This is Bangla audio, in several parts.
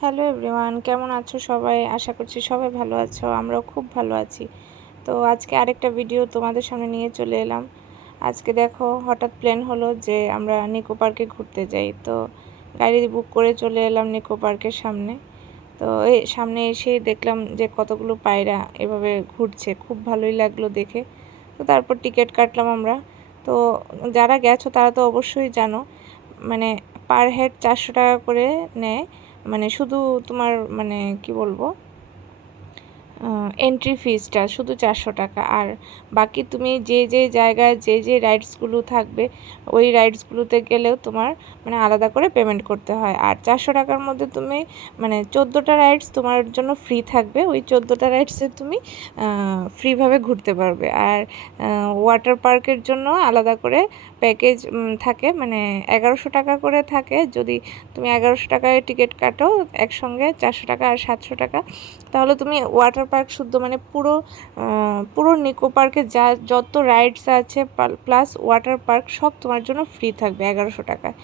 হ্যালো এভরিওয়ান, কেমন আছো সবাই? আশা করছি সবাই ভালো আছো। আমরাও খুব ভালো আছি। তো আজকে আরেকটা ভিডিও তোমাদের সামনে নিয়ে চলে এলাম। আজকে দেখো হঠাৎ প্ল্যান হলো যে আমরা নিকো পার্কে ঘুরতে যাই। তো গাড়ি বুক করে চলে এলাম নিকো পার্কের সামনে। তো এই সামনে এসে দেখলাম যে কতগুলো পায়রা এভাবে ঘুরছে, খুব ভালোই লাগলো দেখে। তো তারপর টিকিট কাটলাম আমরা। তো যারা গেছো তারা তো অবশ্যই জানো, মানে পার হেড 400 টাকা করে নেয়। মানে শুধু তোমার মানে কি বলবো, এন্ট্রি ফিসটা শুধু 400 টাকা। আর বাকি তুমি যে যে জায়গায় যে যে রাইডসগুলো থাকবে ওই রাইডসগুলোতে গেলেও তোমার মানে আলাদা করে পেমেন্ট করতে হয়। আর 400 টাকার মধ্যে তুমি মানে 14টা রাইডস তোমার জন্য ফ্রি থাকবে। ওই 14টা রাইডসে তুমি ফ্রিভাবে ঘুরতে পারবে। আর ওয়াটার পার্কের জন্য আলাদা করে প্যাকেজ থাকে, মানে 1100 টাকা করে থাকে। যদি তুমি 1100 টাকায় টিকিট কাটো একসঙ্গে 400 টাকা আর 700 টাকা, তাহলে তুমি ওয়াটার পার্ক শুদ্ধ মানে পুরো নিকো পার্কে যত রাইডস আছে প্লাস ওয়াটার পার্ক সব তোমার জন্য ফ্রি থাকবে 1100 টাকায়।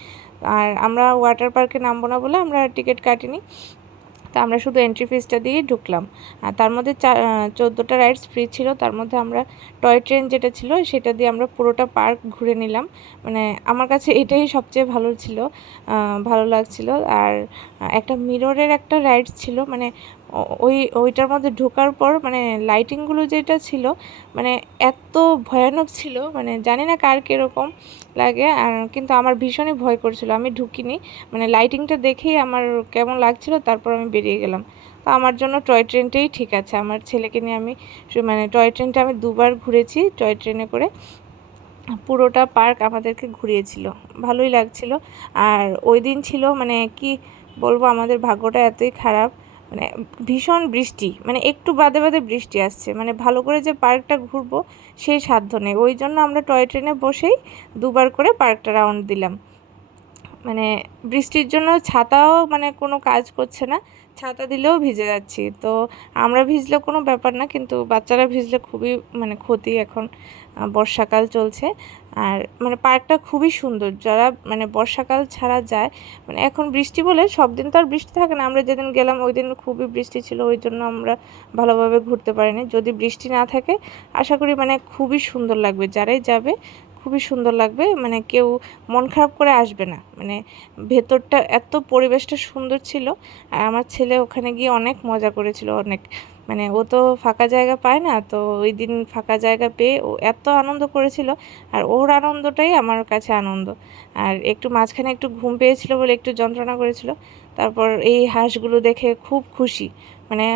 আর আমরা ওয়াটার পার্কে নামবো না বলে আমরা টিকিট কাটিনি। তো আমরা শুধু এন্ট্রি ফিসটা দিয়েই ঢুকলাম। আর তার মধ্যে 14টা রাইডস ফ্রি ছিল। তার মধ্যে আমরা টয় ট্রেন যেটা ছিল সেটা দিয়ে আমরা পুরোটা পার্ক ঘুরে নিলাম। মানে আমার কাছে এটাই সবচেয়ে ভালো ছিল, ভালো লাগছিল। আর একটা মিররের একটা রাইডস ছিল, মানে ওইটার মধ্যে ঢোকার পর মানে লাইটিংগুলো যেটা ছিল মানে এত ভয়ানক ছিল, মানে জানি না কার কীরকম লাগে। আর কিন্তু আমার ভীষণই ভয় করছিল, আমি ঢুকিনি। মানে লাইটিংটা দেখেই আমার কেমন লাগছিল, তারপর আমি বেরিয়ে গেলাম। তো আমার জন্য টয় ট্রেনটাই ঠিক আছে। আমার ছেলেকে নিয়ে আমি মানে টয় ট্রেনটা আমি দুবার ঘুরেছি টয় ট্রেনে করে। পুরোটা পার্ক আমাদেরকে ঘুরিয়েছিল, ভালোই লাগছিল। আর ওই দিন ছিল মানে কি বলবো, আমাদের ভাগ্যটা এতই খারাপ, মানে ভীষণ বৃষ্টি, মানে একটু বাদে বাদে বৃষ্টি আসছে, মানে ভালো করে যে পার্কটা ঘুরবো সেই সাধ্য নেই। ওই জন্য আমরা টয় ট্রেনে বসেই দুবার করে পার্কটা রাউন্ড দিলাম। মানে বৃষ্টির জন্য ছাতাও মানে কোনো কাজ করছে না, ছাতা দিলেও ভিজে যাচ্ছি। তো আমরা ভিজলে কোনো ব্যাপার না, কিন্তু বাচ্চারা ভিজলে খুবই মানে ক্ষতি। এখন বর্ষাকাল চলছে। আর মানে পার্কটা খুবই সুন্দর, যারা মানে বর্ষাকাল ছাড়া যায়। মানে এখন বৃষ্টি বলে সব দিন তো আর বৃষ্টি থাকে না, আমরা যেদিন গেলাম ওই দিন খুবই বৃষ্টি ছিল, ওই জন্য আমরা ভালোভাবে ঘুরতে পারিনি। যদি বৃষ্টি না থাকে আশা করি মানে খুবই সুন্দর লাগবে, যারাই যাবে খুবই সুন্দর লাগবে, মানে কেউ মন খারাপ করে আসবে না। মানে ভেতরটা এত পরিবেশটা সুন্দর ছিল। আর আমার ছেলে ওখানে গিয়ে অনেক মজা করেছিল, অনেক, মানে ও তো ফাঁকা জায়গা পায় না, তো ওই দিন ফাঁকা জায়গা পেয়ে ও এত আনন্দ করেছিল। আর ওর আনন্দটাই আমার কাছে আনন্দ। আর একটু মাঝখানে একটু ঘুম পেয়েছিল বলে একটু যন্ত্রণা করেছিল। তারপর এই হাঁসগুলো দেখে খুব খুশি। মানে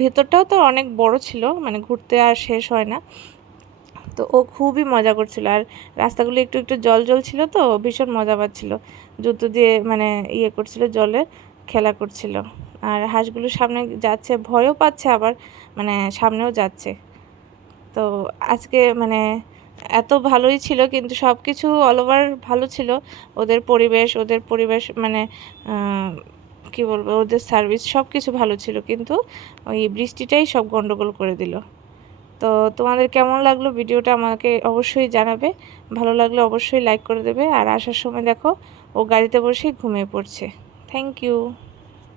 ভেতরটাও তো অনেক বড় ছিল, মানে ঘুরতে আর শেষ হয় না। তো ও খুবই মজা করছিল। আর রাস্তাগুলো একটু একটু জল জল ছিল, তো ভীষণ মজা পাচ্ছিল, জুতো দিয়ে মানে ইয়ে করছিল, জলে খেলা করছিল। আর হাঁসগুলো সামনে যাচ্ছে, ভয়ও পাচ্ছে, আবার মানে সামনেও যাচ্ছে। তো আজকে মানে এত ভালোই ছিল, কিন্তু সব কিছু অল ওভার ভালো ছিল। ওদের পরিবেশ মানে কি বলবো, ওদের সার্ভিস সব কিছু ভালো ছিল, কিন্তু ওই বৃষ্টিটাই সব গন্ডগোল করে দিল। তো তোমাদের কেমন লাগলো ভিডিওটা আমাকে অবশ্যই জানাবে। ভালো লাগলে অবশ্যই লাইক করে দেবে। আর আসার সময় দেখো ও গাড়িতে বসেই ঘুমিয়ে পড়ছে। Thank you.